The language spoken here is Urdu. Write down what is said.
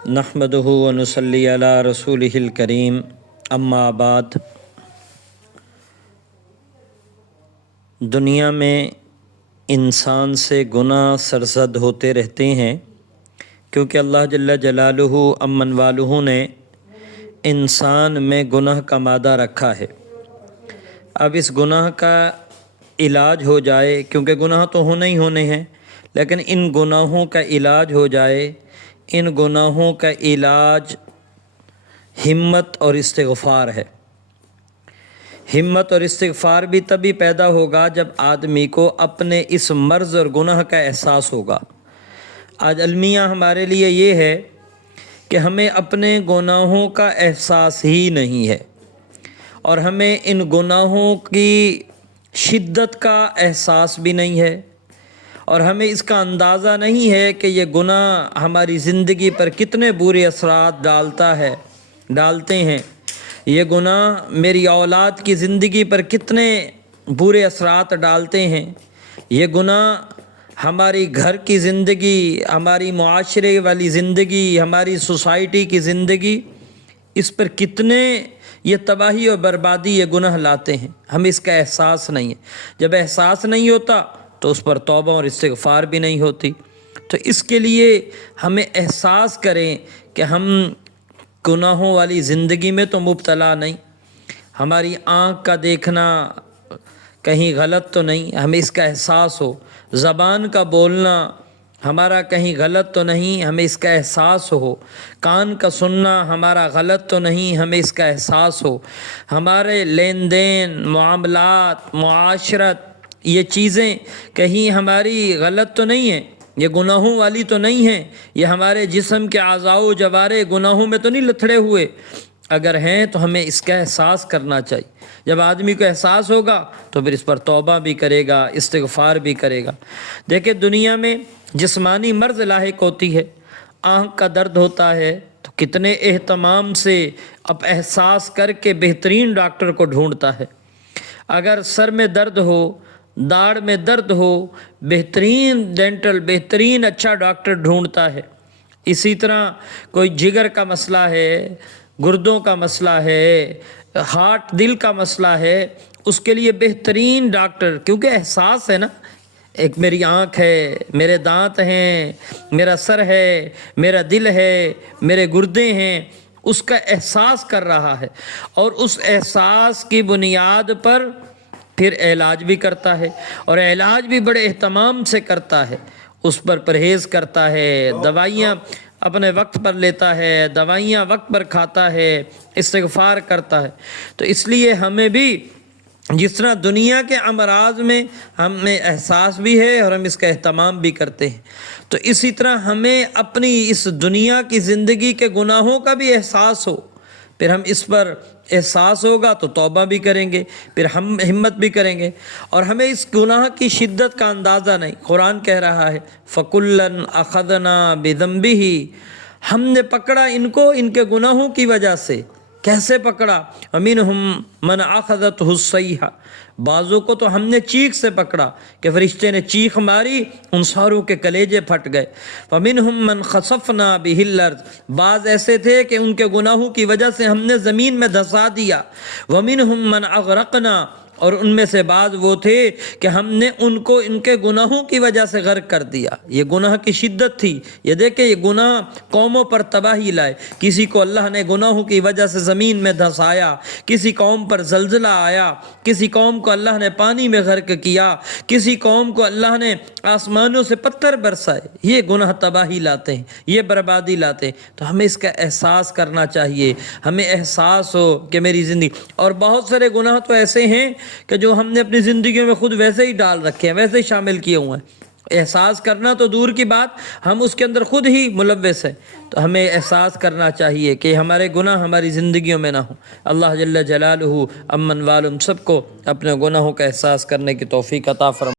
نحمدہ و نصلی علی رسولہ الکریم اما بعد۔ دنیا میں انسان سے گناہ سرزد ہوتے رہتے ہیں کیونکہ اللہ جل جلالہ امن والہ نے انسان میں گناہ کا مادہ رکھا ہے۔ اب اس گناہ کا علاج ہو جائے، کیونکہ گناہ تو ہونے ہی ہونے ہیں، لیکن ان گناہوں کا علاج ہو جائے۔ ان گناہوں کا علاج ہمت اور استغفار ہے۔ ہمت اور استغفار بھی تبھی پیدا ہوگا جب آدمی کو اپنے اس مرض اور گناہ کا احساس ہوگا۔ آج المیہ ہمارے لیے یہ ہے کہ ہمیں اپنے گناہوں کا احساس ہی نہیں ہے، اور ہمیں ان گناہوں کی شدت کا احساس بھی نہیں ہے، اور ہمیں اس کا اندازہ نہیں ہے کہ یہ گناہ ہماری زندگی پر کتنے برے اثرات ڈالتے ہیں۔ یہ گناہ میری اولاد کی زندگی پر کتنے برے اثرات ڈالتے ہیں۔ یہ گناہ ہماری گھر کی زندگی، ہماری معاشرے والی زندگی، ہماری سوسائٹی کی زندگی، اس پر کتنے یہ تباہی اور بربادی یہ گناہ لاتے ہیں۔ ہمیں اس کا احساس نہیں ہے۔ جب احساس نہیں ہوتا تو اس پر توبہ اور استغفار بھی نہیں ہوتی۔ تو اس کے لیے ہمیں احساس کریں کہ ہم گناہوں والی زندگی میں تو مبتلا نہیں، ہماری آنکھ کا دیکھنا کہیں غلط تو نہیں، ہمیں اس کا احساس ہو۔ زبان کا بولنا ہمارا کہیں غلط تو نہیں، ہمیں اس کا احساس ہو۔ کان کا سننا ہمارا غلط تو نہیں، ہمیں اس کا احساس ہو۔ ہمارے لین دین، معاملات، معاشرت، یہ چیزیں کہیں ہماری غلط تو نہیں ہیں، یہ گناہوں والی تو نہیں ہیں، یہ ہمارے جسم کے اعضاء و جوارح گناہوں میں تو نہیں لتھڑے ہوئے۔ اگر ہیں تو ہمیں اس کا احساس کرنا چاہیے۔ جب آدمی کو احساس ہوگا تو پھر اس پر توبہ بھی کرے گا، استغفار بھی کرے گا۔ دیکھیں، دنیا میں جسمانی مرض لاحق ہوتی ہے، آنکھ کا درد ہوتا ہے تو کتنے اہتمام سے اب احساس کر کے بہترین ڈاکٹر کو ڈھونڈتا ہے۔ اگر سر میں درد ہو، داڑھ میں درد ہو، بہترین اچھا ڈاکٹر ڈھونڈتا ہے۔ اسی طرح کوئی جگر کا مسئلہ ہے، گردوں کا مسئلہ ہے، ہارٹ دل کا مسئلہ ہے، اس کے لیے بہترین ڈاکٹر، کیونکہ احساس ہے نا، ایک میری آنکھ ہے، میرے دانت ہیں، میرا سر ہے، میرا دل ہے، میرے گردے ہیں، اس کا احساس کر رہا ہے، اور اس احساس کی بنیاد پر پھر علاج بھی کرتا ہے، اور علاج بھی بڑے اہتمام سے کرتا ہے۔ اس پر پرہیز کرتا ہے، دوائیاں اپنے وقت پر لیتا ہے، دوائیاں وقت پر کھاتا ہے، استغفار کرتا ہے۔ تو اس لیے ہمیں بھی جس طرح دنیا کے امراض میں ہمیں احساس بھی ہے اور ہم اس کا اہتمام بھی کرتے ہیں، تو اسی طرح ہمیں اپنی اس دنیا کی زندگی کے گناہوں کا بھی احساس ہو۔ پھر ہم اس پر احساس ہوگا تو توبہ بھی کریں گے، پھر ہم ہمت بھی کریں گے، اور ہمیں اس گناہ کی شدت کا اندازہ نہیں۔ قرآن کہہ رہا ہے فَكُلًّا أَخَذْنَا بِذَنبِهِ، ہم نے پکڑا ان کو ان کے گناہوں کی وجہ سے۔ کیسے پکڑا؟ وَمِنْهُمْ مَنْ أَخَذَتْهُ الصَّيْحَةُ، بعضوں کو تو ہم نے چیخ سے پکڑا کہ فرشتے نے چیخ ماری، ان ساروں کے کلیجے پھٹ گئے۔ وَمِنْهُمْ مَنْ خَسَفْنَا بِهِ الْأَرْضَ، بعض ایسے تھے کہ ان کے گناہوں کی وجہ سے ہم نے زمین میں دھسا دیا۔ وَمِنْهُمْ مَنْ أَغْرَقْنَا، اور ان میں سے بعض وہ تھے کہ ہم نے ان کو ان کے گناہوں کی وجہ سے غرق کر دیا۔ یہ گناہ کی شدت تھی۔ یہ دیکھیں، یہ گناہ قوموں پر تباہی لائے۔ کسی کو اللہ نے گناہوں کی وجہ سے زمین میں دھسایا، کسی قوم پر زلزلہ آیا، کسی قوم کو اللہ نے پانی میں غرق کیا، کسی قوم کو اللہ نے آسمانوں سے پتھر برسائے۔ یہ گناہ تباہی لاتے ہیں، یہ بربادی لاتے ہیں۔ تو ہمیں اس کا احساس کرنا چاہیے، ہمیں احساس ہو کہ میری زندگی، اور بہت سارے گناہ تو ایسے ہیں کہ جو ہم نے اپنی زندگیوں میں خود ویسے ہی ڈال رکھے ہیں، ویسے ہی شامل کیے ہوئے ہیں۔ احساس کرنا تو دور کی بات، ہم اس کے اندر خود ہی ملوث ہیں۔ تو ہمیں احساس کرنا چاہیے کہ ہمارے گناہ ہماری زندگیوں میں نہ ہوں۔ اللہ جل جلالہ امن والم سب کو اپنے گناہوں کا احساس کرنے کی توفیق عطا فرمائے۔